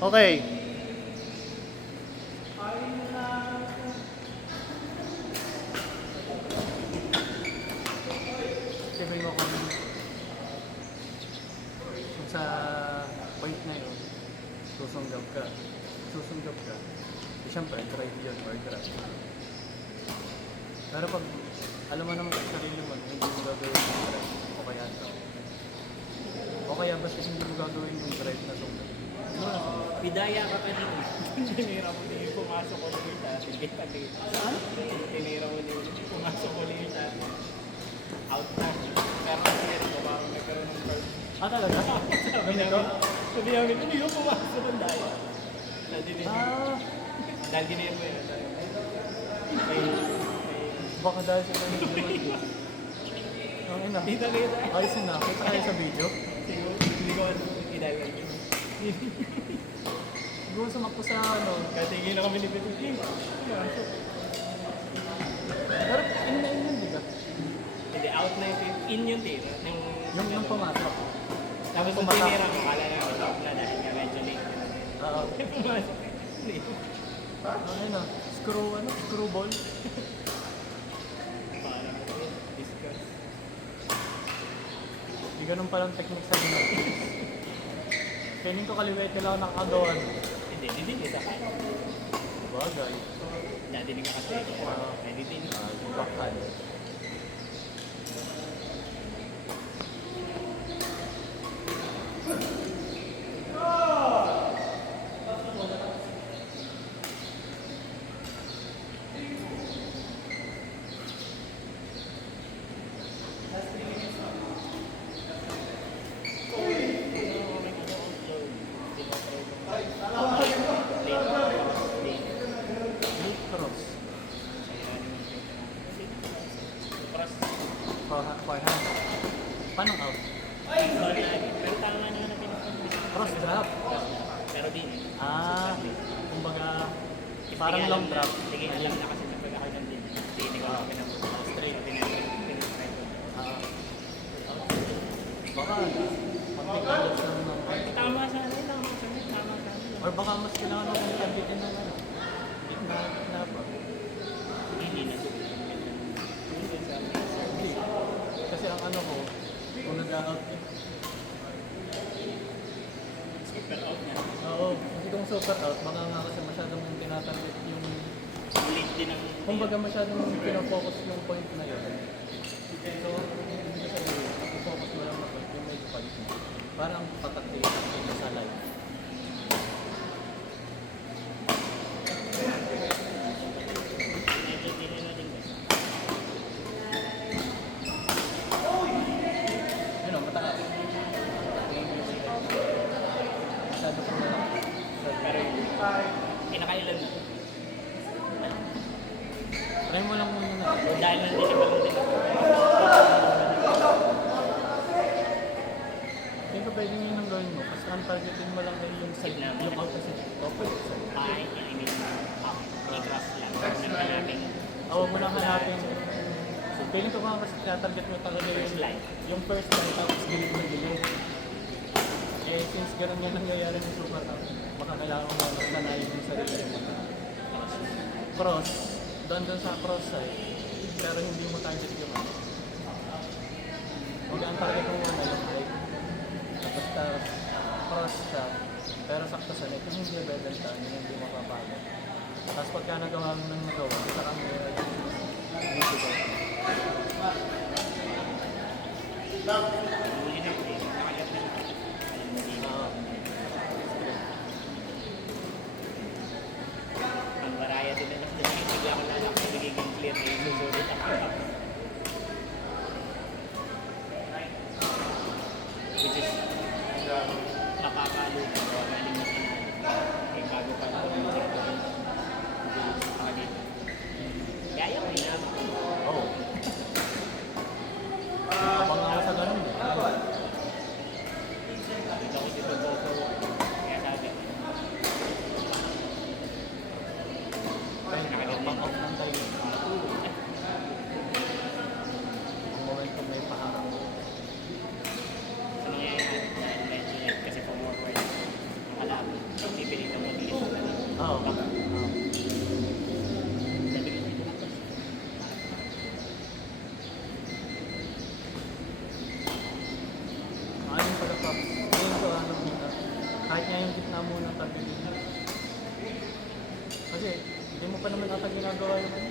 Okay. Sabihin mo kung sa point na yun, susunggab ka. Siyempre, drive yun or grab. Pero pag alam mo naman sa sarili mo, hindi mo gagawin yung drive, o kaya ito. O kaya basta hindi mo gagawin yung drive na sunggab. Bidaya ka kanina. Tinira mo din yung pumasok ko ulit. Saan? Tinira mo din yung pumasok ko ulit. Out na. Pero kasi rin ko parang nagkaroon ng curve. Talaga? Sabi namin, ano yung pumasok ng daya? Dahil dinaya mo yun. Baka dahil sa kanya naman. Ang ina. Kita. Ayusin na. Kita kayo sa video. Siguro, hindi ko ano, idagay. Siguro sumakto sa ano. Katingin na kami ni Beto. Pero in na yun, di ba? Hindi, out na yung in yung tira. Yung pumasok. Tapos yung tinira ko, kala na out na dahil nga medyo late. Oo. Pumasok. Ano na? Screw ball. Parang discuss. Hindi ganun palang technique sa gymnastics. Feeling ko kaliwete lang ako nakakagawa. Hindi, didinig sa kanya. Bagay. Dadinig ka kasi. May didinig. Yung backhand. Late cross. Forehand. Paano out? Pero tama naman na Cross drop. Pero di. Kumbaga, parang long drop. Sige, alam na kasi nagpagkakal ng din. Hindi ko alam na straight. Baka, pag-tigalas lang ng Tama sa ano. or baka mas kailangan mo kung kabitin ng ano. Na pa. Hindi na. Hindi. Kasi ang ano ko, kung nag-out Super out na. oo, kasi kung super out, baka nga kasi masyadong tinatarget yung Late din ang... kumbaga masyadong pinafocus yung point na yun. So, hindi ka sabihin, focus mo lang na point, yung medyo palit mo. Parang patakti sa live. Medyo din na din. Yun o, mataas. Masyado ko na lang. Pero pinakailan na. Try mo lang muna na. Dahil nandito pa lang din ako. Hindi ko pwede ngayon ang gawin mo. Kasi ang targetin mo lang ay yung side na. Yung opposite. Opposite side. I mean, up. I-cross lang. Nang hanapin. Huwag mo lang hanapin. So, feeling ko nga kasi tinatarget mo talaga First line. yung first line tapos gilid na gilid. Eh, since ganun yan nangyayari ng super out, baka kailangan mo sanayin yung sarili mo. Cross. Doon sa cross side. Pero hindi mo target yung ano. Huwag ang target mo muna yung right. Tapos cross siya. Pero sakto sa net. Yung hindi bedaltaan, yung hindi mapapalo. Tapos pagka nagawa mo ng nagawa, isa kang dito ba? Huli na hindi. Nakagat na lang. Ang baraya din na lang. Bigla ko lalak na nagiging clear na yung susulit ako. Which is mapapalo na. Galing na sinali. Eh, bago pa lang. Kaya yung hinama. Oo. Abang nga sa ganun. Pipilitan mo bilis na lang. Oo. Sabi ko dito na to. Ano yung pala Pops? Ngayon ko ano muna. Kahit nga yung gitna muna ang tagilid. Kasi hindi mo pa naman ata ginagawa yung ano.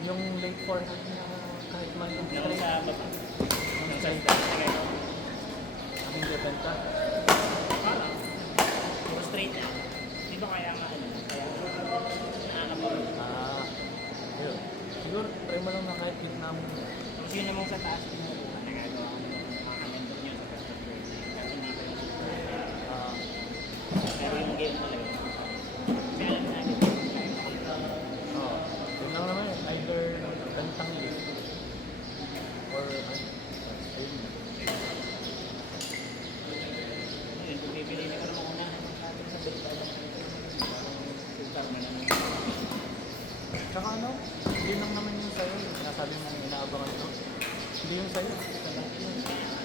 Yung late forehand na kahit man yung Yung straight. sa baba. Yung Yung sa straight. straight. Ang hindi benta. Parang, yung straight na. Di ba kaya nga ano? Kaya nakakapag. Ah. Yun. Siguro try mo lang na kahit gitna muna. Tapos yun namang sa taas din mo. Nagagawa ko naman mga kalendar nyo sa first of birthday. Kasi hindi ko yung Ah. pero yung game talaga. Kasi alam natin. Oo. Yun lang naman yun. Either gantang lift or ano. Ayun. Yun, kung pipiliin ko naman unahan ng sabi sa benta lang. Filter mo naman. Tsaka ano, hindi lang naman yung sa'yo. Sinasabi mo na inaabangan ko. Hindi yung sa'yo.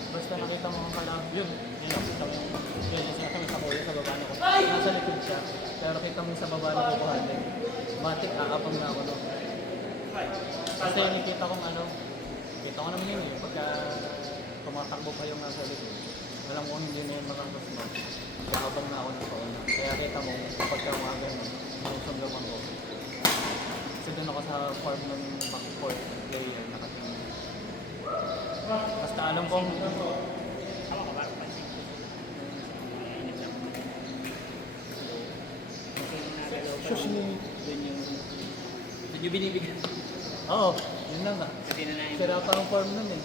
Basta nakita mo ang kalam. Yun. Yun yung kita mo yung sinasabi sa kuya sa baba na ko. Nasa likod siya. Pero kita mo yung sa baba na kukuhanin. Matik, aabang na ako no. Kasi nakita kong ano, kita ko naman yun eh. Pagka tumatakbo pa yung nasa likod. Alam ko hindi na yung matangkos mo. Aabang na ako ng pauna. Kaya kita mo, pagka mga ganun, sinusumlaman ko. Kasi doon ako sa farm ng backcourt player nakatingin. Basta alam kong Tama ka ba? Pansin ko. Mainit lang. Kasi nung nagalaw pa Shush lang, dun yung binibigyan. oo, yun lang na. Kasi nanayin Sira pa ang farm nun eh.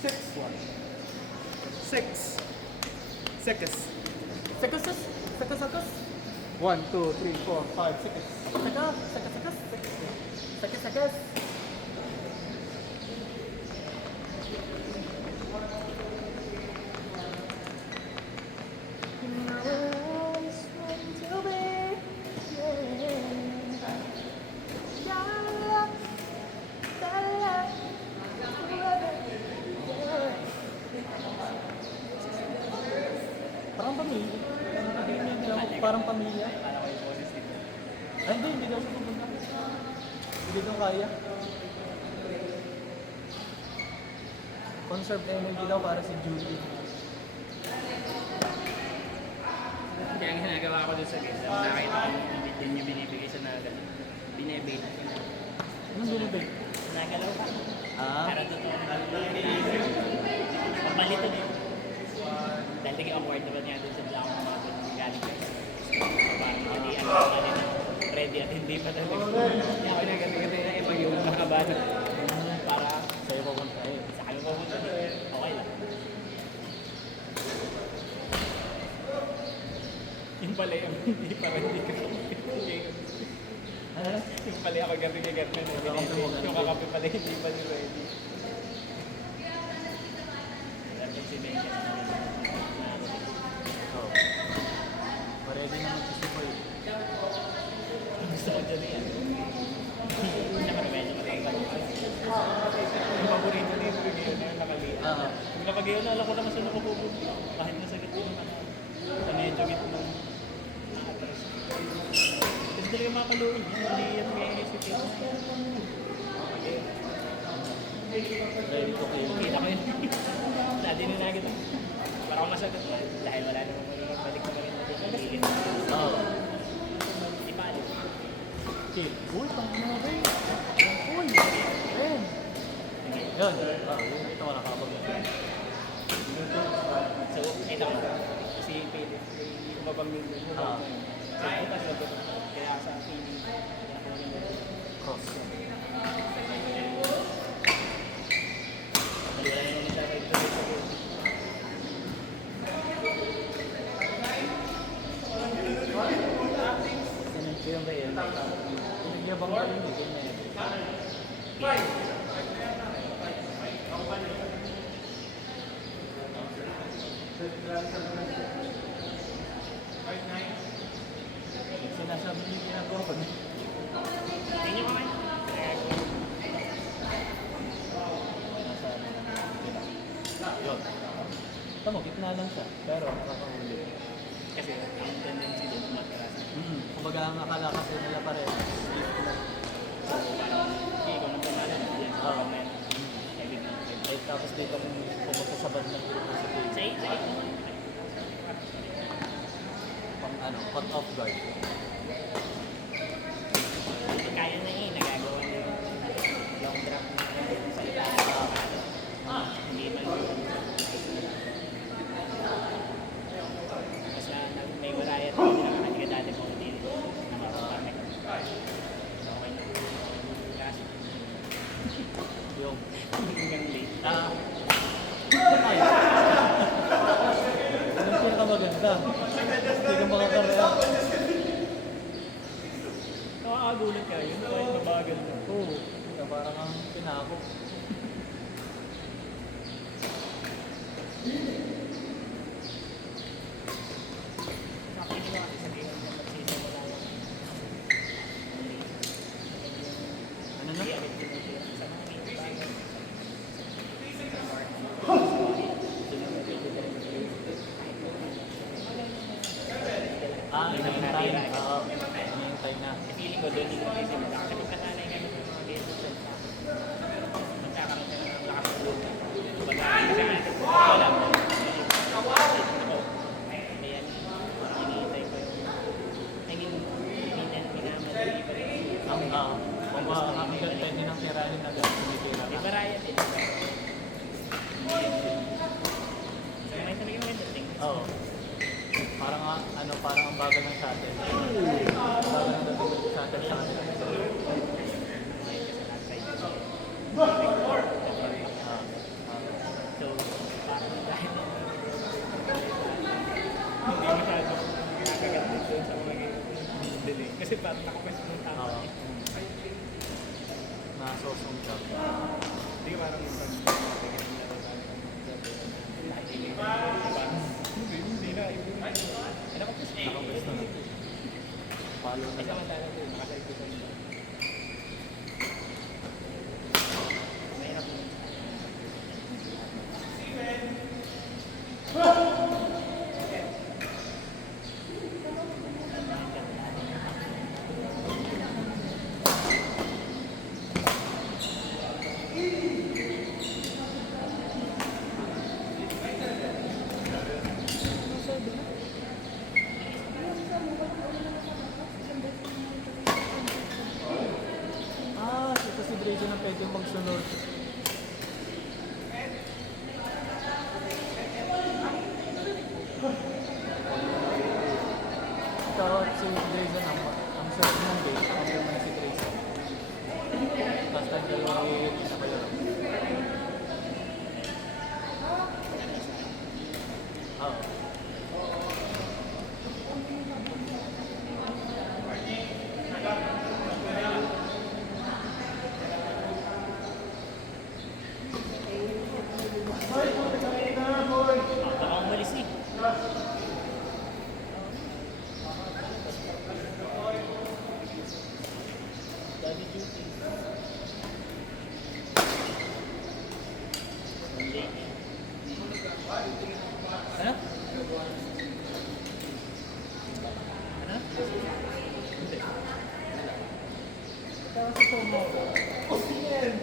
6 seconds. Sekas. 1, 2, 3, 4, 5, 6. Sekas. Parang pamilya. Parang pamilya. Para ko yung boses dito. Ay, hindi daw siya pupunta. Hindi daw kaya. Conserve energy daw para si Judy. Kaya ang ginagawa ko dun sa game, nung nakita ko yung bit din yung binibigay sa nagalaw. Binibigay. Anong binibig? Nagalaw pa. Ah, Pero totoo. Pabalito din. Dahil naging award naman nga dun sa Black Mountain galing kayo. Parang hindi ano pa rin ready at hindi pa talaga. Kaya ako nagagawa na ibang yung makabano. Para sa'yo pupunta eh. sa kami pumunta din. Okay lang. Yung pala yung hindi pa ready ka. Ano? Yung pala ako gabi-gabi na. Yung kakape pala hindi pa ni ready. Dapat si Ben kasi Oo. Ready na mag-isip eh. gusto ko dyan yan. Siyempre medyo matibay. Yung paborito na yung Pageo na yung nakaliit. Oo. Yung Pageo na alam ko naman saan nakupupunta. Kahit nasa gitna yung ano. Sa medyo gitna. Nakatras. Kasi talaga makaluin yan. Hindi yan may hesitate. Ready to kill. Kita ko yun. Dati na nakita. Para ako masagot na. Dahil wala namang magiging balik na maging natin. Oo. Di ba alam? Kill. Uy, tangin na rin. Uy, Ben. Yun. Ito wala ka pag So, ito ko. Si Philip, hindi ko mapamilya. Ah. Kaya ito sagot. Kaya sa Philip, cross. wala naman siya kay Philip sa goal. Sinigyan ba yun? Sinigyan bang ba yun? Ganyan. Sinasabi niyo ginagawa ko. Hindi nyo kamain. Yun. Tama, gitna nga lang siya, pero nakakahuli. Kasi ang tendency din matras. Kumbaga ang akala kasi nila pareho. So parang, okay, ikaw nang panalo. Yan, sa Oo. kapag Ay, tapos dito kung pumunta sa band ng grupo sa page. Say, Pang ano, pang off guard. kaya na nagagawa na yung long drop na sa ilalim. Hindi man basta may variety hindi lang kasi dati mo hindi na mapapamit. So, okay na. Kasi, Yung, hanggang late. ay, ano yung pinakamaganda? Hindi ka makakareact. Nakakagulat ka yun, kahit mabagal na. Oo, parang ang pinako. Actually, mga isang game na magsisimula yung Ano na? i-edit din mo siya sa mga game bagay. Hinihintay. Oo, hinihintay na. Feeling ko doon yung magsisimula. Kasi pagkasanay kami ng mga game magkakaroon ka ng lakas ng loob. Kumbaga, kasi wala mo. Ayan, hinihintay ko yung I mean, minamadali pa rin. Kung hanggang pwede nang tirahin agad, tumitira May ka. variety. So, may talaga yung interesting. Oo. Parang parang ang bagal ng shuttle. Bagal ng dating shuttle sa kanila. So, parang dahil hindi masyado nakakagat doon sa mga delay. Kasi parang nakapwes mo tama. Oo. Nasosong siya. Hindi parang hindi na. Nakapwes Nakapwes na. Follow na Ay, lang. samantala doon. Nakasalit ko rin. Mahirap mo. Ito si Drazen ang pwede magsunod. Ikaw at si Drazen ang sarap ng base. Ako naman si Drazen. Last time kayo ano kayo? Oo. Baka umalis eh. Daddy duty. Ano? Ano? Tapos ito mo. Diyan.